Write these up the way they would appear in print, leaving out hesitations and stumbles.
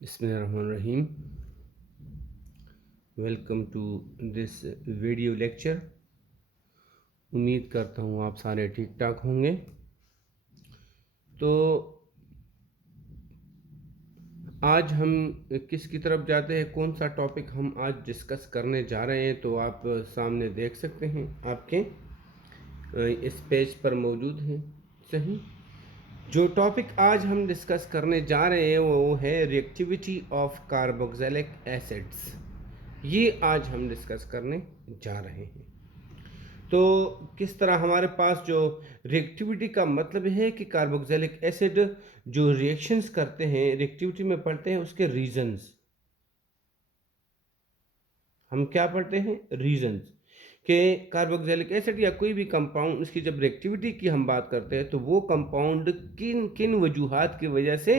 Bismillahirrahmanirrahim. Welcome to this video lecture. उम्मीद करता हूँ आप सारे ठीक ठाक होंगे। तो आज हम किसकी तरफ जाते हैं, कौन सा टॉपिक हम आज डिस्कस करने जा रहे हैं, तो आप सामने देख सकते हैं, आपके इस पेज पर मौजूद हैं। सही, जो टॉपिक आज हम डिस्कस करने जा रहे हैं वो है रिएक्टिविटी ऑफ कार्बोक्सिलिक एसिड्स। ये आज हम डिस्कस करने जा रहे हैं। तो किस तरह हमारे पास जो रिएक्टिविटी का मतलब है कि कार्बोक्सिलिक एसिड जो रिएक्शंस करते हैं, रिएक्टिविटी में पढ़ते हैं उसके रीजंस। हम क्या पढ़ते हैं? रीजंस कि कार्बोक्सिलिक एसिड या कोई भी कंपाउंड, उसकी जब रिएक्टिविटी की हम बात करते हैं तो वो कंपाउंड किन किन वजूहात की वजह से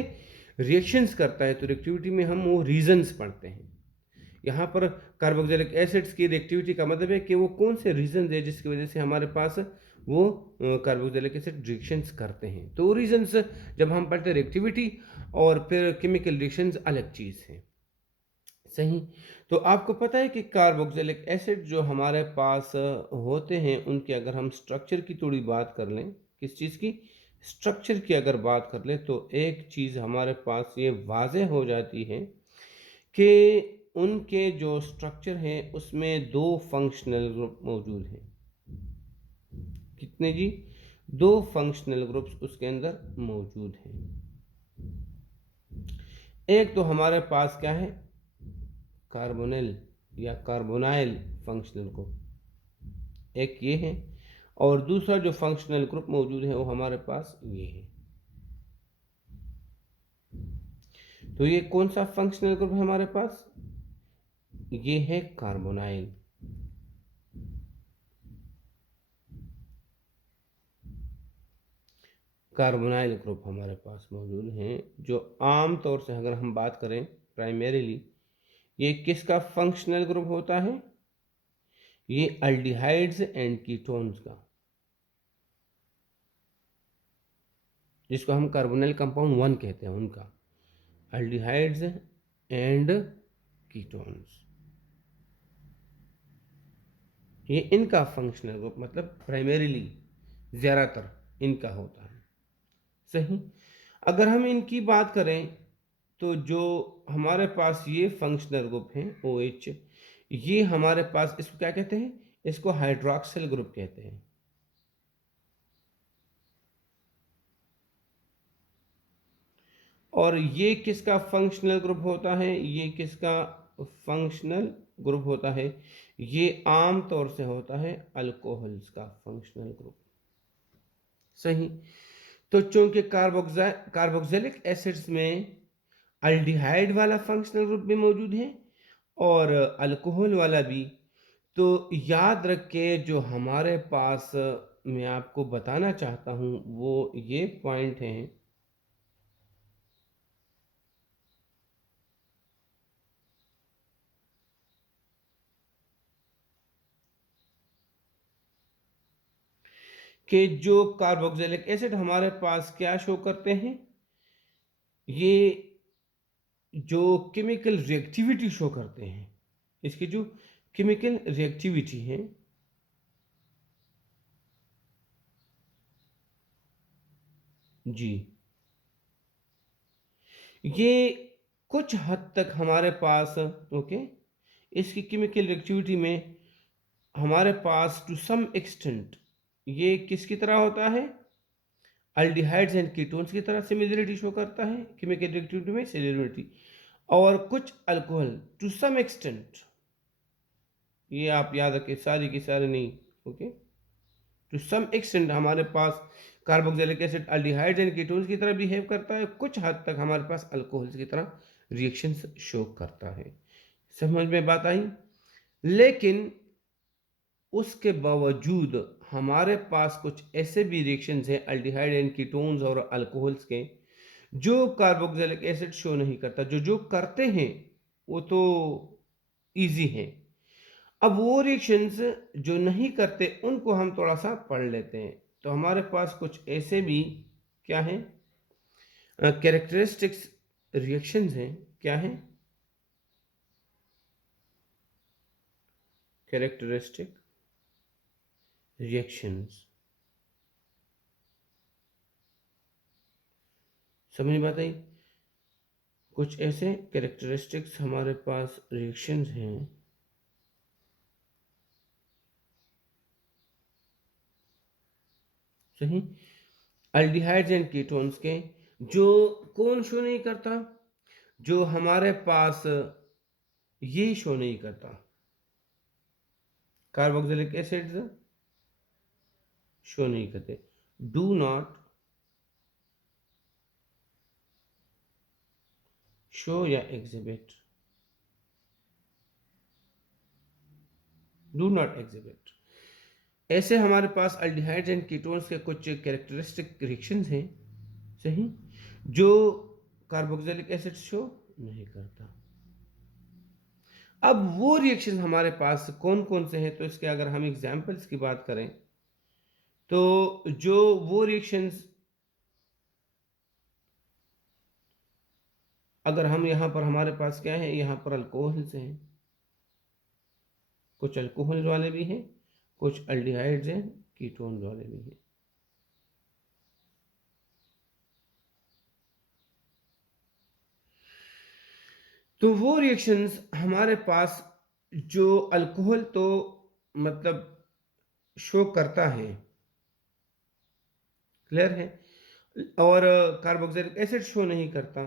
रिएक्शंस करता है, तो रिएक्टिविटी में हम वो रीजंस पढ़ते हैं। यहाँ पर कार्बोक्सिलिक एसिड्स की रिएक्टिविटी का मतलब है कि वो कौन से रीजन है जिसकी वजह से हमारे पास वो कार्बोक्सिलिक एसिड रिएक्शंस करते हैं। तो वो रीजंस जब हम पढ़ते हैं रिएक्टिविटी और फिर केमिकल रिएक्शंस अलग चीज़ है। सही, तो आपको पता है कि कार्बोक्सिलिक एसिड जो हमारे पास होते हैं उनके अगर हम स्ट्रक्चर की थोड़ी बात कर लें, किस चीज़ की? स्ट्रक्चर की अगर बात कर लें तो एक चीज़ हमारे पास ये वाज़ेह हो जाती है कि उनके जो स्ट्रक्चर हैं उसमें दो फंक्शनल ग्रुप मौजूद हैं। कितने जी? दो फंक्शनल ग्रुप्स उसके अंदर मौजूद हैं। एक तो हमारे पास क्या है? कार्बोनिल या कार्बोनाइल फंक्शनल ग्रुप, एक ये है, और दूसरा जो फंक्शनल ग्रुप मौजूद है वो हमारे पास ये है। तो ये कौन सा फंक्शनल ग्रुप है हमारे पास? ये है कार्बोनाइल। कार्बोनाइल ग्रुप हमारे पास मौजूद हैं, जो आम तौर से अगर हम बात करें प्राइमरीली, ये किसका फंक्शनल ग्रुप होता है? ये अल्डिहाइड्स एंड कीटोन्स का, जिसको हम कार्बोनाइल कंपाउंड 1 कहते हैं, उनका अल्डिहाइड्स एंड कीटोन्स, ये इनका फंक्शनल ग्रुप मतलब प्राइमरीली ज़्यादातर इनका होता है। सही, अगर हम इनकी बात करें तो जो हमारे पास ये फंक्शनल ग्रुप हैं OH, ये हमारे पास इसको क्या कहते हैं? इसको हाइड्रोक्सिल ग्रुप कहते हैं। और ये किसका फंक्शनल ग्रुप होता है? ये किसका फंक्शनल ग्रुप होता है? ये आम तौर से होता है अल्कोहल्स का फंक्शनल ग्रुप। सही, तो चूंकि कार्बोक्सिलिक एसिड्स में अल्डिहाइड वाला फंक्शनल ग्रुप भी मौजूद है और अल्कोहल वाला भी, तो याद रखिए जो हमारे पास मैं आपको बताना चाहता हूँ वो ये पॉइंट हैं कि जो कार्बोक्सिलिक एसिड हमारे पास क्या शो करते हैं, ये जो केमिकल रिएक्टिविटी शो करते हैं, इसकी जो केमिकल रिएक्टिविटी है, जी, ये कुछ हद तक हमारे पास, ओके, इसकी केमिकल रिएक्टिविटी में हमारे पास टू सम एक्सटेंट ये किसकी तरह होता है? अल्डिहाइड्स एंड कीटोन्स की तरह सिमिलरिटी शो करता है केमिकल रिएक्टिविटी में, सिमिलरिटी। और कुछ अल्कोहल टू सम एक्सटेंट, ये आप याद रखें, सारी की सारी नहीं, ओके, टू सम एक्सटेंट हमारे पास carboxylic acid aldehydes and ketones की तरह बिहेव करता है, कुछ हद तक हमारे पास अल्कोहल्स की तरह रिएक्शंस शो करता है। समझ में बात आई? लेकिन उसके बावजूद हमारे पास कुछ ऐसे भी रिएक्शंस हैं अल्डिहाइड एंड कीटोन्स और अल्कोहल्स के, जो कार्बोक्सिलिक एसिड शो नहीं करता। जो जो करते हैं वो तो इजी हैं। अब वो रिएक्शंस जो नहीं करते उनको हम थोड़ा सा पढ़ लेते हैं। तो हमारे पास कुछ ऐसे भी क्या हैं कैरेक्टरिस्टिक्स रिएक्शंस हैं, क्या हैं? Characteristic reactions. समझ में आता है? कुछ ऐसे कैरेक्टरिस्टिक्स हमारे पास रिएक्शंस हैं सही, अल्डिहाइड्स एंड कीटोन्स के, जो कौन शो नहीं करता? जो हमारे पास ये शो नहीं करता, कार्बोक्सिलिक एसिड्स शो नहीं करते, डू नॉट शो या एग्जिबिट, डू नॉट एग्जिबिट। ऐसे हमारे पास अल्डिहाइड्स एंड कीटोन्स के कुछ कैरेक्टरिस्टिक रिएक्शंस हैं सही, जो कार्बोक्सिलिक एसिड शो नहीं करता। अब वो रिएक्शन हमारे पास कौन कौन से हैं, तो इसके अगर हम एग्जाम्पल्स की बात करें तो जो वो रिएक्शंस, अगर हम यहाँ पर हमारे पास क्या है, यहाँ पर अल्कोहल्स हैं, कुछ अल्कोहल वाले भी हैं, कुछ अल्डिहाइड्स हैं, कीटोन वाले भी हैं। तो वो रिएक्शंस हमारे पास, जो अल्कोहल तो मतलब शो करता है, क्लियर है, और कार्बोक्सिलिक एसिड शो नहीं करता,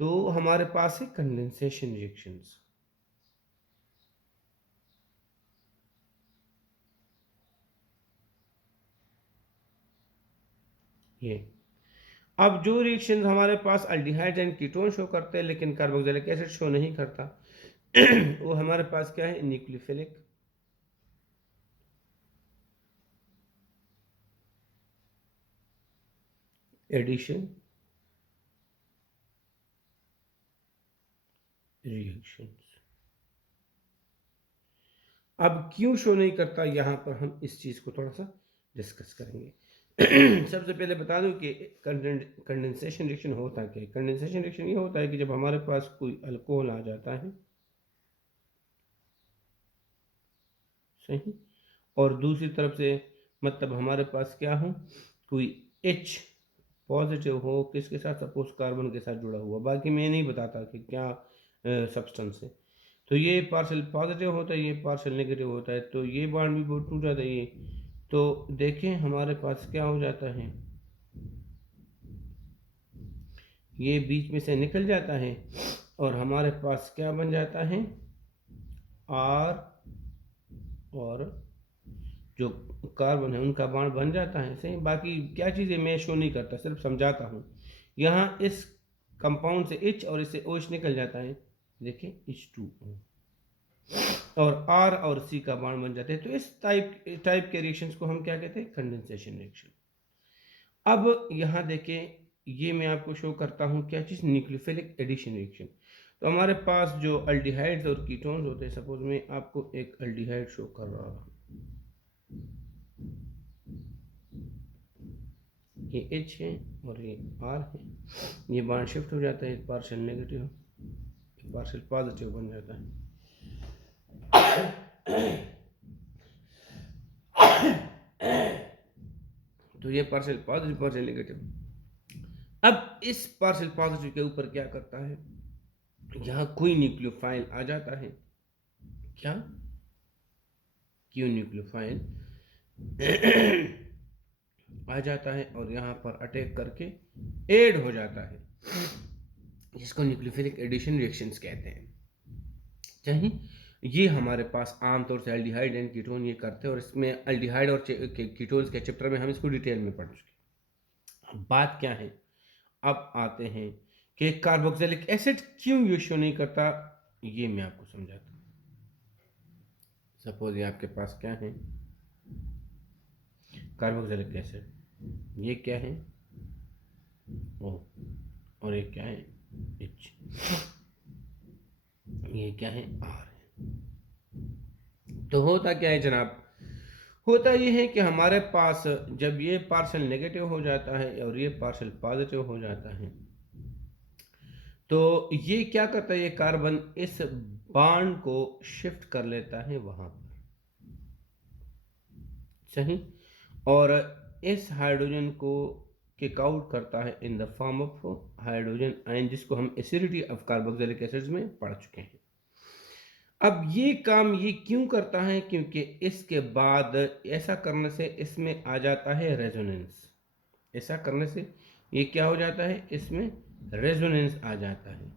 तो हमारे पास है कंडेंसेशन रिएक्शंस। ये अब जो रिएक्शन हमारे पास अल्डिहाइड एंड कीटोन शो करते हैं लेकिन कार्बोक्सिलिक एसिड शो नहीं करता, वो हमारे पास क्या है, न्यूक्लियोफिलिक एडिशन रिएक्शंस। अब क्यों शो नहीं करता, यहां पर हम इस चीज को थोड़ा सा डिस्कस करेंगे। सबसे पहले बता दूं कि कंडेंसेशन रिएक्शन होता क्या है। कंडेंसेशन रिएक्शन ये होता है कि जब हमारे पास कोई अल्कोहल आ जाता है सही, और दूसरी तरफ से मतलब हमारे पास क्या हो, कोई H पॉजिटिव हो, किसके साथ, सपोज कार्बन के साथ जुड़ा हुआ, बाकी मैं नहीं बताता कि क्या सब्सटेंस है, तो ये पार्शल पॉजिटिव होता है, ये पार्शल नेगेटिव होता है, तो ये बॉन्ड भी बहुत टूट जाता है ये, तो देखें हमारे पास क्या हो जाता है, ये बीच में से निकल जाता है और हमारे पास क्या बन जाता है, R और जो कार्बन है उनका बॉन्ड बन जाता है सही। बाकी क्या चीज़ें मैं शो नहीं करता, सिर्फ समझाता हूँ। यहाँ इस कंपाउंड से H और इससे OH निकल जाता है, देखिए H2O, और R और C का बॉन्ड बन जाते हैं, तो इस टाइप के रिएक्शंस को हम क्या कहते हैं, कंडेंसेशन रिएक्शन। अब यहाँ देखें, ये मैं आपको शो करता हूँ क्या चीज़, न्यूक्लियोफिलिक एडिशन रिएक्शन। तो हमारे पास जो अल्डिहाइड्स और कीटोन्स होते हैं, सपोज मैं आपको एक अल्डिहाइड शो कर रहा हूँ, ये H है और ये R है, ये बॉन्ड शिफ्ट हो जाता है, पार्शियल नेगेटिव पार्शियल पॉजिटिव बन जाता है। तो ये पार्शियल पॉजिटिव पार्शियल नेगेटिव। अब इस पार्शियल पॉजिटिव के ऊपर क्या करता है, यहाँ कोई न्यूक्लियोफाइल आ जाता है, क्या क्यों न्यूक्लियोफाइल आ जाता है और यहाँ पर अटैक करके ऐड हो जाता है, जिसको न्यूक्लियोफिलिक एडिशन रिएक्शंस कहते हैं। चाहिए ये हमारे पास आमतौर से अल्डिहाइड एंड कीटोन ये करते हैं, और इसमें अल्डिहाइड और कीटोन्स के चैप्टर में हम इसको डिटेल में पढ़ चुके। बात क्या है, अब आते हैं कि कार्बोक्सिलिक एसिड क्यों ये शो नहीं करता, ये मैं आपको समझाता हूँ। सपोज ये आपके पास क्या है, कार्बोक्सिलिक एसिड, ये क्या है O, और ये क्या है H, ये क्या है R है। तो होता क्या है जनाब, होता ये है कि हमारे पास जब ये पार्शल नेगेटिव हो जाता है और ये पार्शल पॉजिटिव हो जाता है, तो ये क्या करता है, ये कार्बन इस बॉन्ड को शिफ्ट कर लेता है वहां पर, सही, और इस हाइड्रोजन को किक आउट करता है in the form of hydrogen ion, जिसको हम एसिडिटी ऑफ कार्बोक्सिलिक एसिड्स में पढ़ चुके हैं। अब ये काम ये क्यों करता है, क्योंकि इसके बाद ऐसा करने से इसमें आ जाता है रेजोनेंस। ऐसा करने से ये क्या हो जाता है, इसमें रेजोनेंस आ जाता है,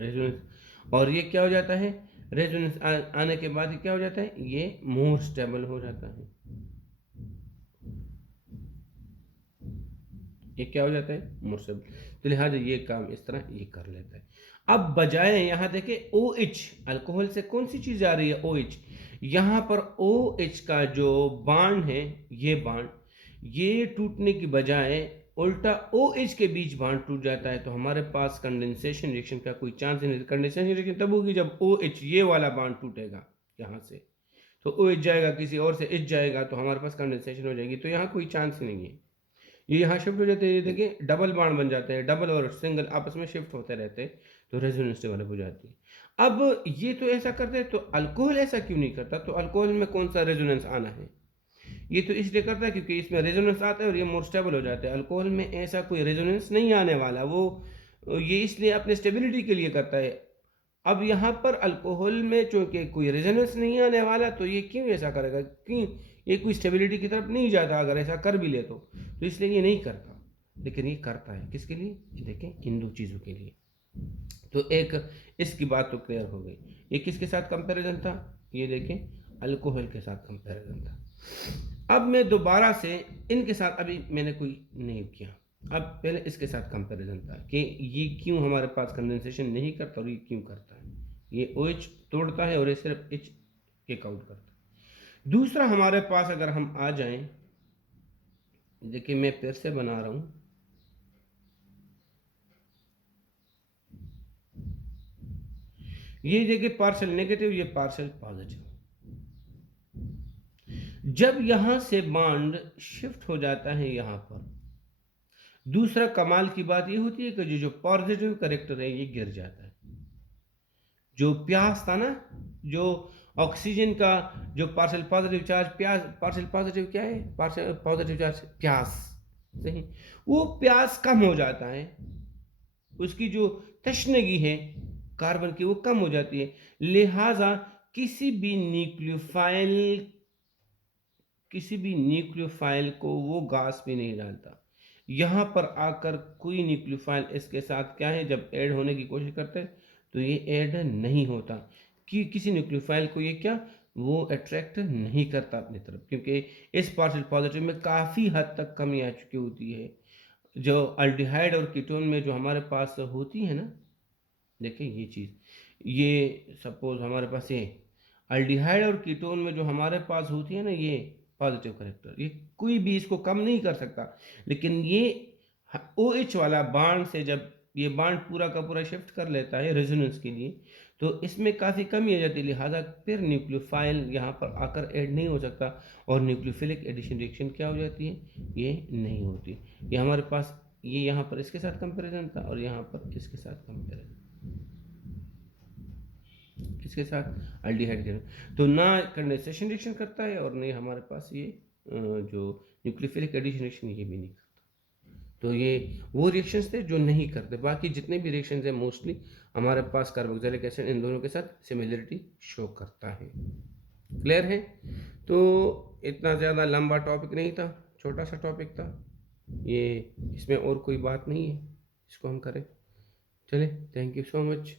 रेजोनेंस। और ये क्या हो जाता है, रेजोनेंस आने के बाद ये क्या हो जाता है, ये मोर स्टेबल हो जाता है। ये क्या हो जाता है, मोर स्टेबल। तो लिहाजा ये काम इस तरह ये कर लेता है। अब बजाय यहाँ देखें OH, अल्कोहल से कौन सी चीज आ रही है, OH। यहाँ पर OH का जो बांड है, ये बांड ये टूटने की बजाय उल्टा OH के बीच बांड टूट जाता है। तो हमारे पास कंडेंसेशन रिएक्शन का कोई चांस ही नहीं। कंडेंसेशन रिएक्शन तब होगी जब OH ये वाला बांड टूटेगा यहाँ से, तो OH जाएगा किसी और से H जाएगा, तो हमारे पास कंडेंसेशन हो जाएगी। तो यहाँ कोई चांस ही नहीं है, ये यहाँ शिफ्ट हो जाते हैं। ये देखिए डबल बॉन्ड बन जाते हैं, डबल और सिंगल आपस में शिफ्ट होते रहते हैं, तो रेजोनेंस डेवलप हो जाती है। अब ये तो ऐसा करते हैं, तो अल्कोहल ऐसा क्यों नहीं करता। तो अल्कोहल में कौन सा रेजोनेंस आना है, ये तो इसलिए करता है क्योंकि इसमें रेजोनेंस आता है और ये मोर स्टेबल हो जाते हैं। अल्कोहल में ऐसा कोई रेजोनेंस नहीं आने वाला, वो ये इसलिए अपने स्टेबिलिटी के लिए करता है। अब यहाँ पर अल्कोहल में चूंकि कोई रेजोनेंस नहीं आने वाला, तो ये क्यों ऐसा करेगा, क्यों, ये कोई स्टेबिलिटी की तरफ नहीं जाता अगर ऐसा कर भी ले तो इसलिए ये नहीं करता। लेकिन ये करता है किसके लिए, ये देखें इन दो चीज़ों के लिए। तो एक इसकी बात तो क्लियर हो गई। ये किसके साथ कंपैरिजन था, ये देखें अल्कोहल के साथ कंपैरिजन था। अब मैं दोबारा से इनके साथ, अभी मैंने कोई नहीं किया, अब पहले इसके साथ कंपैरिजन था कि ये क्यों हमारे पास कंडेंसेशन नहीं करता और ये क्यों करता है। ये OH तोड़ता है और ये सिर्फ H किक आउट करता है। दूसरा हमारे पास अगर हम आ जाएं, देखिए मैं फिर से बना रहा हूं, ये देखिए पार्शियल नेगेटिव, ये पार्शियल पॉजिटिव। जब यहां से बॉन्ड शिफ्ट हो जाता है यहां पर, दूसरा कमाल की बात ये होती है कि जो पॉजिटिव करेक्टर है ये गिर जाता है। जो प्यास था ना, जो ऑक्सीजन का जो पार्शियल पॉजिटिव चार्ज, प्यास पार्शियल पॉजिटिव क्या है, पार्शियल पॉजिटिव चार्ज प्यास, सही, वो प्यास कम हो जाता है, उसकी जो तशनगी है कार्बन की वो कम हो जाती है। लिहाजा किसी भी न्यूक्लियोफाइल को वो घास भी नहीं डालता। यहाँ पर आकर कोई न्यूक्लियोफाइल इसके साथ क्या है, जब ऐड होने की कोशिश करते हैं तो ये ऐड नहीं होता, कि किसी न्यूक्लियोफाइल को ये क्या, वो अट्रैक्ट नहीं करता अपनी तरफ, क्योंकि इस पार्शियल पॉजिटिव में काफ़ी हद तक कमी आ चुकी होती है। जो अल्डिहाइड और कीटोन में जो हमारे पास होती है ना, देखिए ये चीज़, ये सपोज हमारे पास ये अल्डिहाइड और कीटोन में जो हमारे पास होती है ना, ये पॉजिटिव करेक्टर, ये कोई भी इसको कम नहीं कर सकता। लेकिन ये OH वाला बांड से जब ये बांड पूरा का पूरा शिफ्ट कर लेता है रेजोनेंस के लिए, तो इसमें काफ़ी कमी आ जाती है। लिहाजा फिर न्यूक्लियोफाइल यहाँ पर आकर ऐड नहीं हो सकता, और न्यूक्लियोफिलिक एडिशन रिएक्शन क्या हो जाती है, ये नहीं होती। ये हमारे पास ये यहाँ पर इसके साथ कंपेरिजन था और यहाँ पर इसके साथ कंपेरिजन, किसके साथ, अल्डिहाइड के। तो ना कंडेंसेशन रिएक्शन करता है और नहीं हमारे पास ये जो न्यूक्लियोफिलिक एडिशन रिएक्शन ये भी नहीं करता। तो ये वो रिएक्शंस थे जो नहीं करते। बाकी जितने भी रिएक्शंस हैं मोस्टली हमारे पास कार्बोक्सिलिक एसिड इन दोनों के साथ सिमिलरिटी शो करता है। क्लियर है। तो इतना ज़्यादा लंबा टॉपिक नहीं था, छोटा सा टॉपिक था ये, इसमें और कोई बात नहीं है इसको हम करें। चले, थैंक यू सो मच।